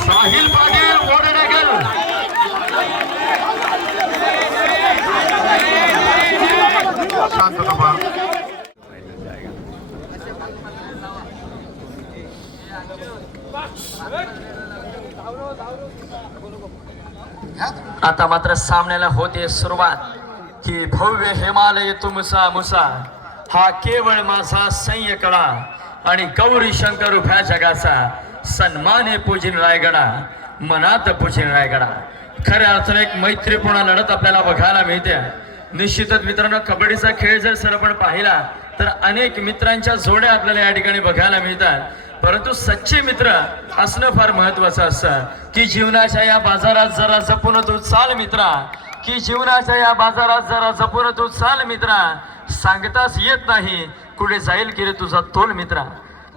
साहिल पाटील वडनगर शांतता आता मात्र सामन्याला होते सुरुवात की भव्य हिमालय तुमचा मुसा हा केवळ माझा सैन्यकडा आणि गौरी शंकर उभ्या जगाचा सन्माने पूजिन रायगडा मनात पूजिन रायगडा। खऱ्या अर्थाने एक मैत्रीपूर्ण लढत आपल्याला बघायला मिळते। निश्चितच मित्रांनो कबड्डीचा खेळ जर सर आपण पाहिला तर अनेक मित्रांच्या जोड्या आपल्याला या ठिकाणी बघायला मिळतात, परंतु सच्चे मित्र असणं फार महत्वाचं असतं की जीवनाच्या या बाजारात जरा जपून तू चाल मित्रा, की जीवनाच्या या बाजारात जरा जपून तू चाल मित्रा, सांगताच येत नाही कुठे जाईल की रे तुझा तोल मित्रा,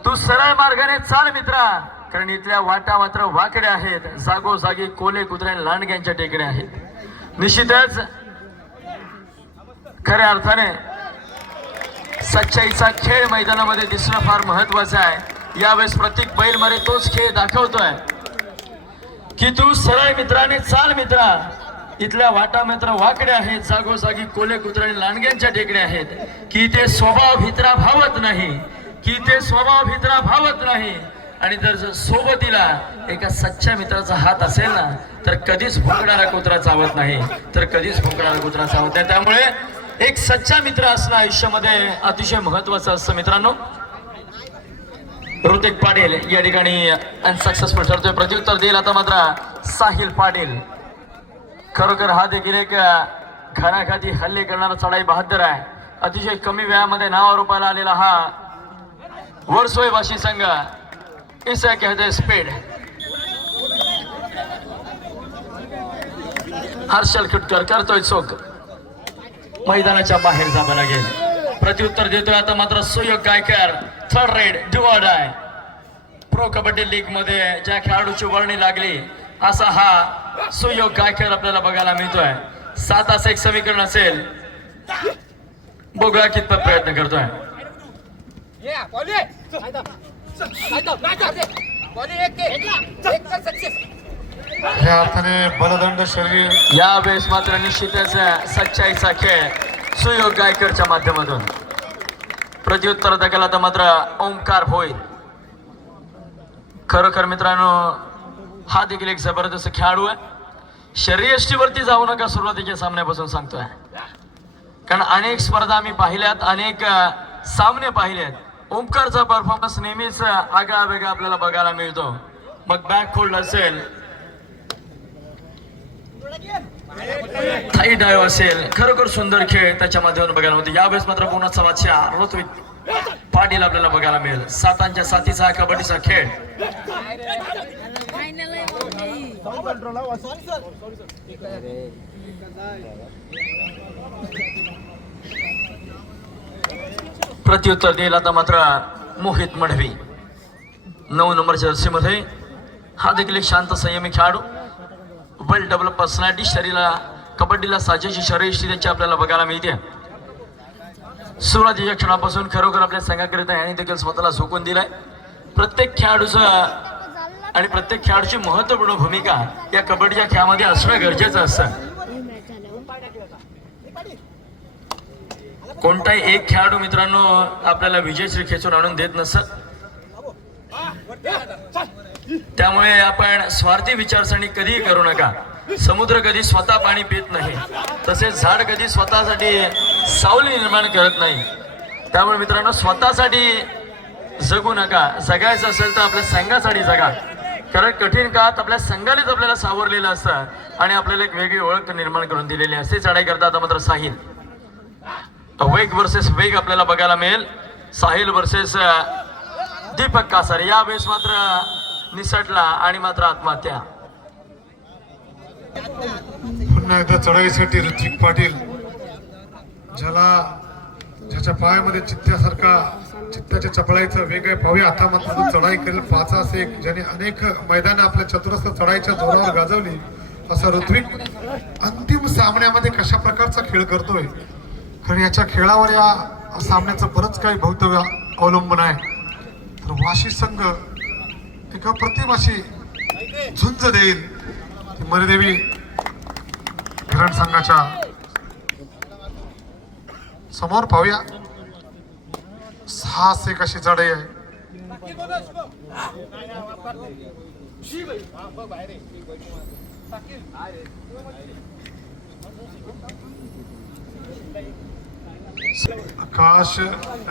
तू सरळ मार्गाने चाल मित्रा, कारण इथल्या वाटा मात्र वाकड्या आहेत, जागोजागी कोले कुत्र्या लांडग्यांच्या टेकड्या आहेत। निश्चितच खऱ्या अर्थाने सच्चाईचा खेळ मैदानामध्ये दिसणं फार महत्वाचं आहे। यावेळेस प्रत्येक बैल मध्ये तोच खेळ दाखवतोय की तू सरळ मित्राने चाल मित्रा, इथल्या वाटा मित्र वाकड्या आहेत, जागोजागी कोले कुत्र्या लांडग्यांच्या टेकड्या आहेत, की ते स्वभाव भित्रा भावत नाही, की ते स्वभाव भित्रा भावत नाही। आणि जर सोबतीला एका सच्च्या मित्राचा हात असेल ना तर कधीच भुंकणारा कुत्रा चावत नाही, तर कधीच भुंकणारा कुत्रा चावत नाही। त्यामुळे एक सच्चा मित्र असणं आयुष्यामध्ये अतिशय महत्वाचं असतं मित्रांनो। ऋतिक पाटील या ठिकाणी अनसक्सेसफुल ठरतोय, प्रत्युत्तर देईल आता मात्र साहिल पाटील। खरोखर हा देखील एक घणाघाती हल्ले करणारा चढाई बहादर आहे। अतिशय कमी वेळामध्ये नावारूपाला आलेला हा वर्सोईवासी संघ इसे कहते स्पीड। हर्षल खुटकर करतोय चोख, मैदानाच्या बाहेर जावं लागेल। प्रत्युत्तर देतोय आता मात्र सुयोग गायकर, थर्ड रेड डिवॉर्ड आहे। प्रो कबड्डी लीग मध्ये ज्या खेळाडूची वर्णी लागली असा हा सुयोग गायकर आपल्याला बघायला मिळतोय। 7-1 समीकरण असेल, बघूया कितपत प्रयत्न करतोय। या अर्थाने बलदंड शरीर यावेळेस मात्र निश्चितच सच्चाईचा खेळ सुयोग गायकरच्या माध्यमातून। प्रत्युत्तर दाखल आता मात्र ओंकार होईल। खरोखर मित्रांनो हा देखील एक जबरदस्त खेळाडू आहे। शर्यष्टीवरती जाऊ नका सुरुवातीच्या सामन्यापासून सांगतोय, कारण अनेक स्पर्धा आम्ही पाहिल्यात, अनेक सामने पाहिलेत। ओंकारचा परफॉर्मन्स नेहमीच आगळा वेगळा आपल्याला बघायला मिळतो, मग बॅक होल्ड असेल, थाई डायव असेल, खरोखर सुंदर खेळ त्याच्या माध्यमातून बघायला मिळतो। यावेळेस मात्र पुन्हा बादशाह ऋत्विक पाटील आपल्याला बघायला मिळेल। 7च्या साथीचा कबड्डीचा खेळ। प्रत्युत्तर देईल आता मात्र मोहित मढवी 9 नंबरच्या जर्सीमध्ये। हा देखील एक शांत संयमी खेळाडू, वेल डेव्हलप पर्सनॅलिटी, शरीराला कबड्डीला साजेशी शरीरयष्टी त्याची आपल्याला बघायला मिळते। सुरुवातीच्या क्षणापासून खरोखर आपल्या संघाकरिता यांनी देखील स्वतःला झोकून दिलाय। प्रत्येक खेळाडूचं आणि प्रत्येक खेळाडूची महत्वपूर्ण भूमिका या कबड्डीच्या खेळामध्ये असणं गरजेचं असतं। कोणताही एक खेळाडू मित्रांनो आपल्याला विजयश्री खेचून आणून देत नसत, त्यामुळे आपण स्वार्थी विचारसरणी कधीही करू नका। समुद्र कधी स्वतः पाणी पित नाही, तसेच झाड कधी स्वतःसाठी सावली निर्माण करत नाही। त्यामुळे मित्रांनो स्वतःसाठी जगू नका, जगायचं असेल तर आपल्या संघासाठी जगा, कारण कठीण काळात आपल्या संघानेच आपल्याला सावरलेलं असतं आणि आपल्याला एक वेगळी ओळख निर्माण करून दिलेली असते। चढाई करता आता मात्र साहिल, वेग वर्सेस वेग आपल्याला बघायला मिळेल। साहिल वर्सेस दीपक कासार, यावेळेस मात्र निसटला आणि मात्र आत्महत्या। पुन्हा एकदा चढाईसाठी ऋत्विक पाटील, ज्याच्या पायामध्ये चित्त्यासारखा चित्ताच्या चपळाईचं वेग आहे. पाहूया आता मात्र तो चढाई करेल 5-1, ज्याने अनेक मैदान आपल्या चतुरस्र चढाईच्या जोरावर गाजवली असा ऋत्विक अंतिम सामन्यामध्ये कशा प्रकारचा खेळ करतोय. कारण याच्या खेळावर या सामन्याचं बरंच काही भवितव्य अवलंबून आहे. तर वाशी संघ एक अप्रतिम अशी झुंज देईल. मरिदेवी हिरण संघाच्या समोर पाहूया 6-1 अशी चढाई आहे. आकाश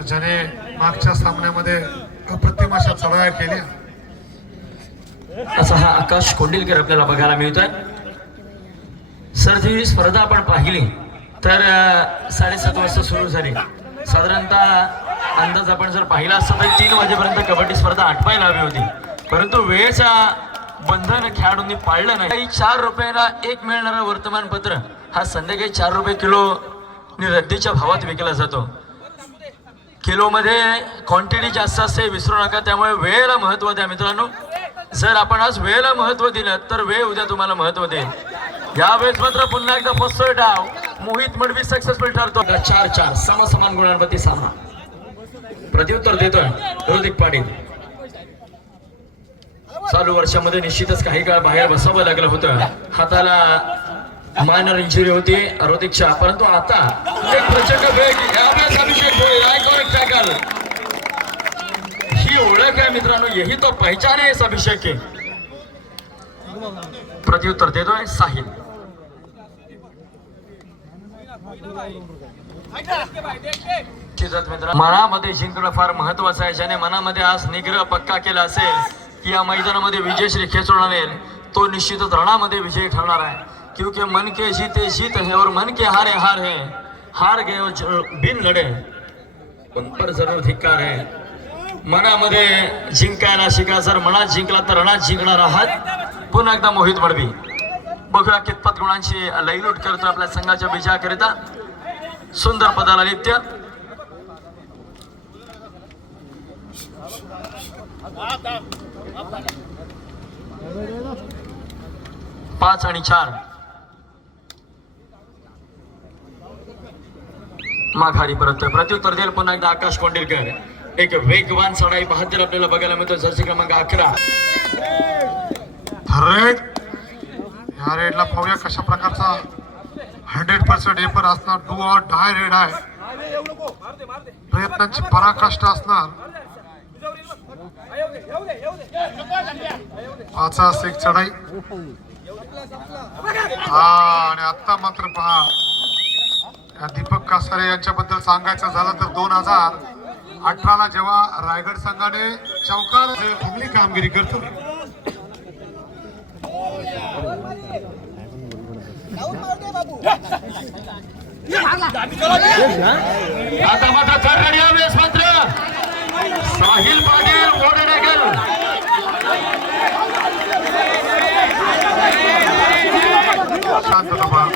ज्याने मागच्या सामन्यामध्ये अप्रतिम अशा चढाया केल्या असा हा आकाश कोंडिलकर आपल्याला बघायला मिळतोय. सर जी स्पर्धा आपण पाहिली तर 7:30 वाजता सुरू झाली. साधारणतः अंदाज आपण जर पाहिला असता तर 3 वाजेपर्यंत कबड्डी स्पर्धा आटवायला हवी होती, परंतु वेळेचा बंधन खेळाडूंनी पाळलं नाही. 4 रुपयाला एक मिळणारा वर्तमानपत्र हा संध्याकाळी 4 रुपये किलो रद्दीच्या भावात विकला जातो. किलोमध्ये क्वांटिटी जास्त असते, विसरू नका. त्यामुळे वेळेला महत्व द्या मित्रांनो. जर आपण आज वेळेला महत्व दिलं तर वेळ उद्या तुम्हाला महत्व देईल. यावेळेस मात्र पुन्हा एकदा फसतोय डाव. मोहित मडवी सक्सेसफुल ठरतो. 4-4 समान गुणांवरती सामना. प्रत्युत्तर देतोय ऋतिक पाटील. चालू वर्षामध्ये निश्चितच काही काळ बाहेर बसावं लागलं होतं. हाताला मायनर इंजुरी होती ऋतिकच्या, परंतु आता एक प्रचंड वेग. यावेळेस अभिषेक टॅकल. ही ओळख आहे मित्रांनो, यही तो पहचान है इस अभिषेक की. प्रत्युत्तर देतोय साहिल. मनामध्ये जिंकणं फार महत्वाचं आहे. ज्याने मनामध्ये आज निग्रह पक्का केला असेल की या मैदानामध्ये विजयश्री खेचून आणेल, तो निश्चितच रणामध्ये विजयी ठरणार आहे. क्योंकि मन के जीते जीत है और मन के हारे हार है. हार गए बिन लढे उन पर जरूर धिक्कार है. मनामध्ये जिंकायला शिका. जर मनात जिंकला तर रणात जिंकणार आहात. पुन्हा एकदा मोहित मडवी. बघूया कितपत गुणांची लयलूट करतो आपल्या संघाच्या विजयाकरिता. सुंदर पदाला नित्य. पाच आणि 4 माघारी परत. प्रत्युत्तर देईल पुन्हा एकदा आकाश कोंडिलकर. एक वेगवान चढाई बहादर आपल्याला बघायला मिळतो. जर्सी क्रमांक 11. या रेडला पाहूया कशा प्रकारचा 100% एपर असणार. डू ऑर डाय रेड आहे. प्रयत्नांची पराकाष्ठा असणार. 5-1 चढाई. आणि आता मात्र पहा या दीपक कासारे यांच्याबद्दल सांगायचं झालं तर 2018ला जेव्हा रायगड संघाने चौकार चांगली कामगिरी करतो. आता मात्र थर्ड यावेळेस मात्र साहिल पाटील ओढण्यागल. शांतता पहा.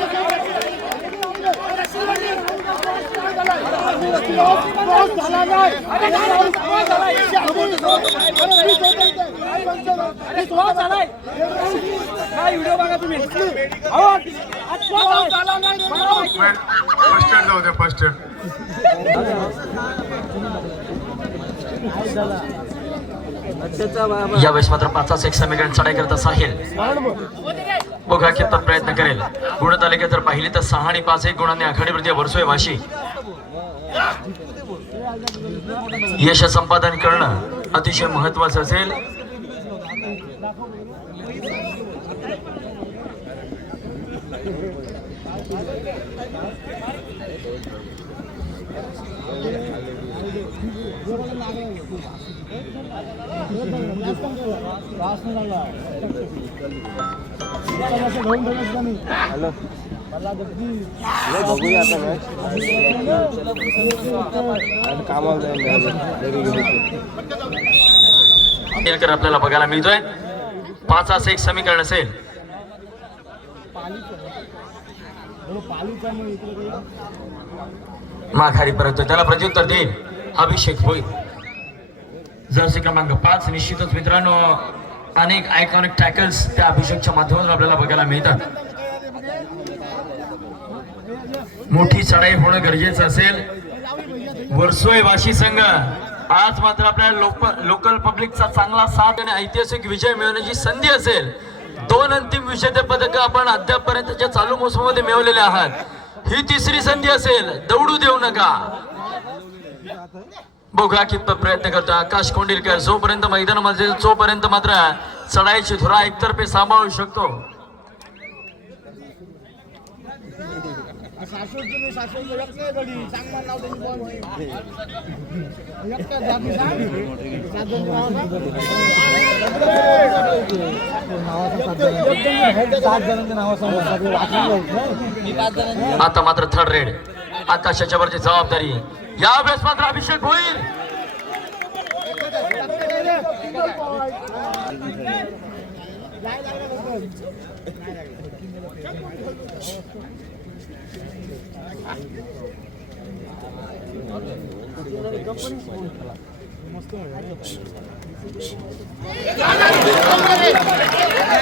फर्स्ट एड जाऊ द्या. First aid. यावेळेस मात्र 5-1 समीकरण चढाई करता साहिल. बघा कितपत प्रयत्न करेल. गुणतालिका जर पाहिली तर 6 आणि 5 1 गुणांनी आघाडीवरती वर्सोय वाशी. यश संपादन करणं अतिशय महत्वाचं असेल. आपल्याला बघायला मिळतोय 5-1 समीकरण असेल. माघारी परत त्याला प्रत्युत्तर देईल अभिषेक होईल. जर्सी क्रमांक 5 निश्चितच मित्रांनो अनेक आयकॉनिक टॅकल्स त्या अभिषेकच्या माध्यमातून आपल्याला बघायला मिळतात. मोठी चढाई होणं गरजेचं असेल. वर्सोय वाशी संघ आज मात्र आपल्याला लोकल पब्लिकचा चांगला साथ आणि ऐतिहासिक विजय मिळवण्याची संधी असेल. 2 अंतिम विजेते पदक आपण अद्यापपर्यंतच्या चालू मोसमामध्ये मिळवलेले आहात. ही तिसरी संधी असेल, दौडू देऊ नका. बघा कितपत प्रयत्न करतो आकाश कोंडिलकर. जोपर्यंत मैदानामध्ये जोपर्यंत मात्र चढाईची धुरा एकतर्फे सांभाळू शकतो. आता मात्र थर्ड रेड आकाशाच्या वरची जबाबदारी. यावेळेस मात्र अभिषेक होईल.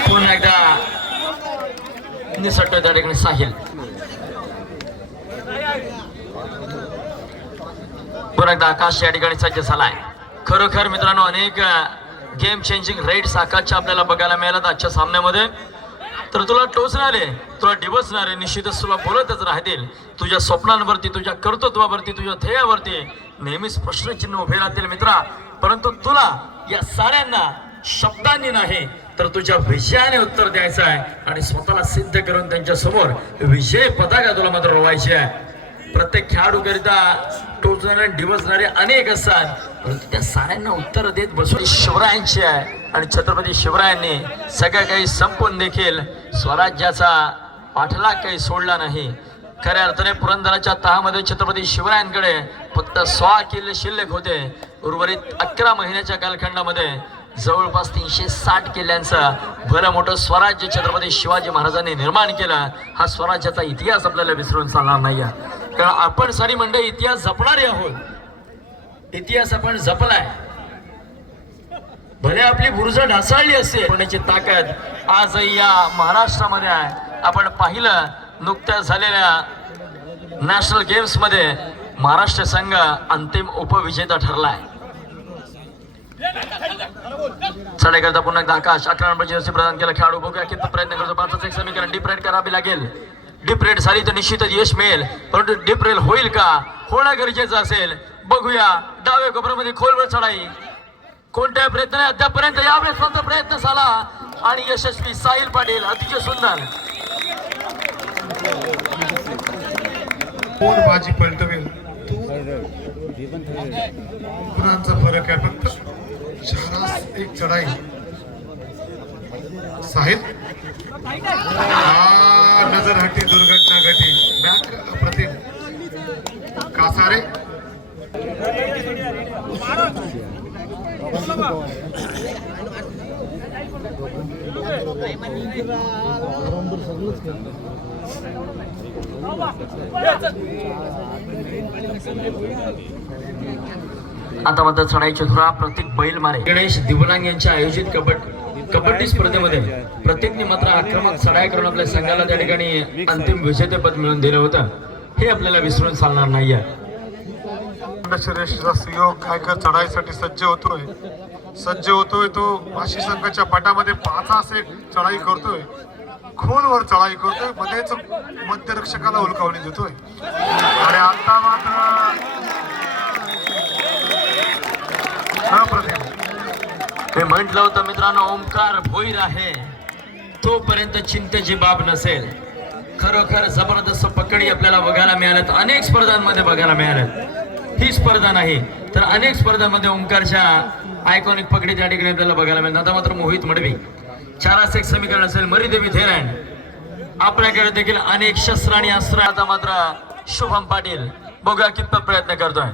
पुन्हा एकदा निसटतोय त्या ठिकाणी साहिल. पुन्हा एकदा आकाश या ठिकाणी सज्ज झालाय. खरोखर मित्रांनो अनेक गेम चेंजिंग रेड्स आकाशच्या आपल्याला बघायला मिळाल्यात आजच्या सामन्यामध्ये. तर तुला टोचणारे, तुला डिवचणारे निश्चितच तुला बोलतच राहतील. तुझ्या स्वप्नांवरती, तुझ्या कर्तृत्वावरती, तुझ्या ध्येयावरती नेहमीच प्रश्नचिन्ह उभे राहतील मित्रा. परंतु तुला या साऱ्यांना शब्दांनी नाही तर तुझ्या विजयाने उत्तर द्यायचं आहे आणि स्वतःला सिद्ध करून त्यांच्या समोर विजय पताका तुला मात्र रोवायची आहे. प्रत्येक खेळाडूकरिता टोचणारे डिवचणारे अनेक असतात, परंतु त्या साऱ्यांना उत्तर देत बसून शिवरायांची आहे. आणि छत्रपती शिवरायांनी सगळं काही संपून देखील स्वराज्याचा पाठलाग काही सोडला नाही. खऱ्या अर्थाने पुरंदराच्या तहामध्ये छत्रपती शिवरायांकडे फक्त 16 किल्ले शिल्लक होते. उर्वरित 11 महिन्याच्या कालखंडामध्ये जवळपास 360 किल्ल्यांचं भलं मोठं स्वराज्य छत्रपती शिवाजी महाराजांनी निर्माण केलं. हा स्वराज्याचा इतिहास आपल्याला विसरून चालणार नाही. कारण आपण सारी मंडळी इतिहास जपणारे आहोत. इतिहास आपण जपलाय. भले आपली बुरुज ढासळली असेल, होण्याची ताकद आज या महाराष्ट्रामध्ये आहे. आपण पाहिलं नुकत्याच झालेल्या नॅशनल गेम्स मध्ये महाराष्ट्र संघ अंतिम उपविजेता ठरलाय. चढाई करता पुन्हा एकदा आकाश 11 नंबरची जर्सी प्रदान केला. खेळाडू बघूया किती प्रयत्न करतो. 5च एक समीकरण डीप रेड करावी लागेल. डीप रेड झाली तर निश्चितच यश मिळेल, परंतु डीप रेड होईल का, होणं गरजेचं असेल. बघूया डाव्या कोपऱ्यामध्ये खोलवर चढाई. कोणत्या प्रयत्न अद्यापर्यंत यावेळेस फक्त प्रयत्न झाला आणि यशस्वी. साहिल पाटील अतिशय सुंदर. कोण बाजी पलटवेल गुणांचा फरक आहे फक्त. 4 एक चढाई. साहिल नजर हटी, दुर्घटना घटी. बॅक अप्रतिम. कासारे आता मात्र चढाईची धुरा प्रत्येक बैल मारे. गणेश दिवलांग यांच्या आयोजित कबड्डी स्पर्धेमध्ये प्रत्येकने मात्र आक्रमक चढाई करून आपल्या संघाला त्या ठिकाणी अंतिम विजेतेपद मिळवून दिलं होतं. हे आपल्याला विसरून चालणार नाहीये. श्रेष्ठ सहयोग गायकर चढाईसाठी सज्ज होतोय. तो वाशी संघाच्या पटामध्ये 5 एक चढाई करतोय. खोलवर चढाई करतोय. मध्येच मध्यरक्षकाला हुलकावणी देतोय. आणि आता मात्र मी म्हटलं होतं मित्रांनो, ओंकार भोईर आहे तोपर्यंत चिंतेची बाब नसेल. खरोखर जबरदस्त पकडी आपल्याला बघायला मिळाल्यात. अनेक स्पर्धांमध्ये बघायला मिळाल्यात. ही स्पर्धा नाही तर अनेक स्पर्धांमध्ये ओंकारच्या आयकॉनिक पकडी त्या ठिकाणी आपल्याला बघायला मिळतात. आता मात्र मोहित मडवी 4 एक समीकरण असेल. मरीदेवी थेरँड आपल्याकडे देखील अनेक शस्त्र आणि अस्त्र. आता मात्र शुभम पाटील बघा कितपत प्रयत्न करतोय.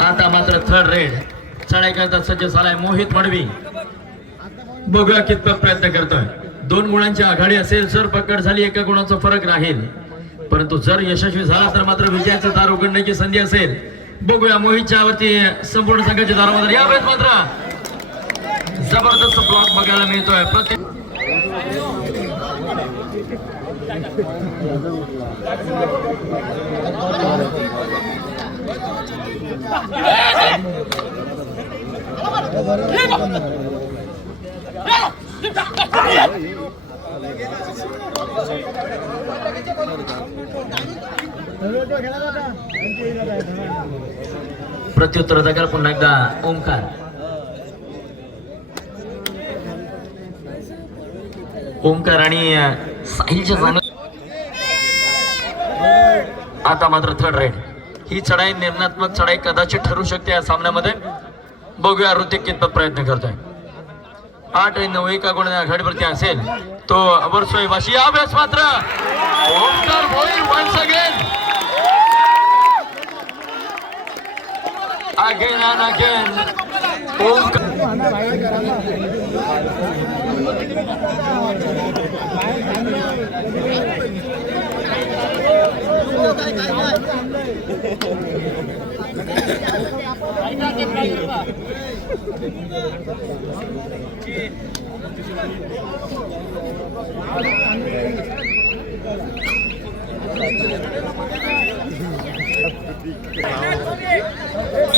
आता मात्र थर्ड रेड चढाई करता सज्ज झालाय मोहित मडवी. बघूया कितपत प्रयत्न करतोय. 2 गुणांची आघाडी असेल, जर पकड झाली 1 गुणाचा फरक राहील, परंतु जर यशस्वी झाला तर मात्र विजयाचं दार उघडण्याची संधी असेल. बघूया मोहितच्या वरती संपूर्ण संघाचे दारोमदार. यावेळेस मात्र जबरदस्त ब्लॉक बघायला मिळतोय. प्रत्युत्तराचा पुन्हा एकदा ओंकार. ओंकार आणि साहिलच्या जाणं. आता मात्र थर्ड राईड. ही चढाई निर्णात्मक चढाई कदाचित ठरू शकते या सामन्यामध्ये. बघूया ऋतिक कितपत प्रयत्न करतोय. 8-9 एका गुणाने आघाडीवरती असेल तो अवरसोय वाशी. यावेळेस मात्र Omkar Bhoir once again and again.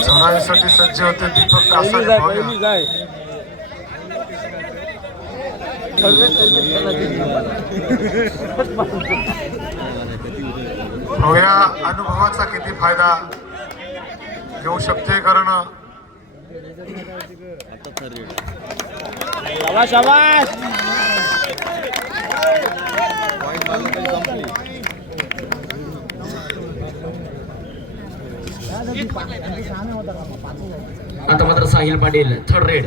चढाईसाठी सज्ज होते दीपक कासारे. भव्या अनुभवाचा किती फायदा घेऊ शकते, कारण आता मात्र साहिल पाटील थर्ड रेड.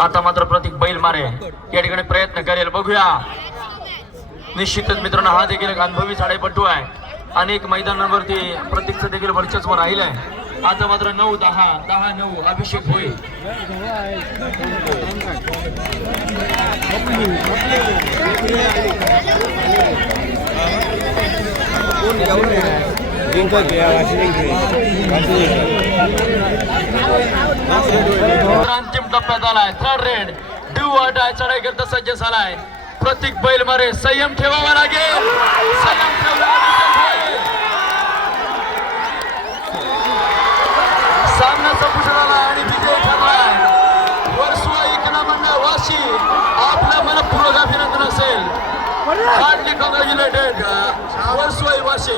आता मात्र प्रतीक बैल मारे या ठिकाणी प्रयत्न करेल. बघूया. निश्चितच मित्रांनो हा देखील एक अनुभवी साडेपट्टू आहे. अनेक मैदानांवरती प्रतीकचं देखील वर्चस्व राहिलं आहे. आता मात्र 9-10 अभिषेक होईल. अंतिम टप्प्यात आलाय थर्ड रेड. ड्यू वाटाय चढाई करता सज्ज झालाय. प्रतीक बैल मारे. संयम ठेवावा लागेल. संयम ठेवला. सामना संपुष्टात आला आणि विजय ठरलाय. वर्सोवा एकना मंडळ वाशी आपलं मनपूर्वक अभिनंदन असेल. हार्डली कॉंग्रॅच्युलेटेड वर्सोवा वाशी.